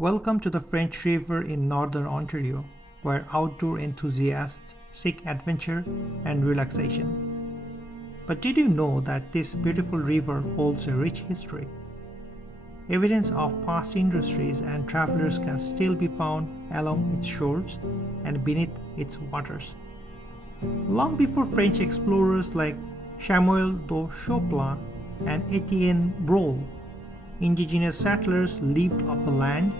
Welcome to the French River in northern Ontario, where outdoor enthusiasts seek adventure and relaxation. But did you know that this beautiful river holds a rich history? Evidence of past industries and travelers can still be found along its shores and beneath its waters. Long before French explorers like Samuel de Champlain and Etienne Brule, indigenous settlers lived off the land,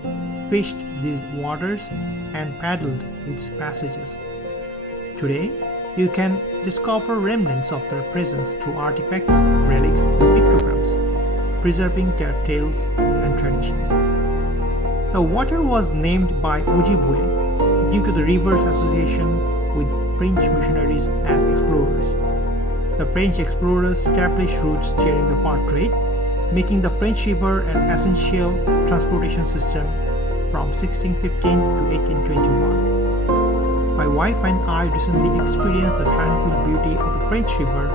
fished these waters, and paddled its passages. Today, you can discover remnants of their presence through artifacts, relics, and pictograms, preserving their tales and traditions. The water was named by Ojibwe due to the river's association with French missionaries and explorers. The French explorers established routes during the fur trade, making the French River an essential transportation system from 1615 to 1821. My wife and I recently experienced the tranquil beauty of the French River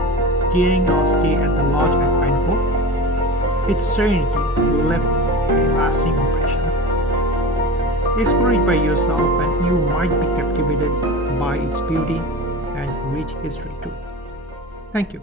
during our stay at the lodge at Cove. Its serenity left a lasting impression. Explore it by yourself and you might be captivated by its beauty and rich history too. Thank you.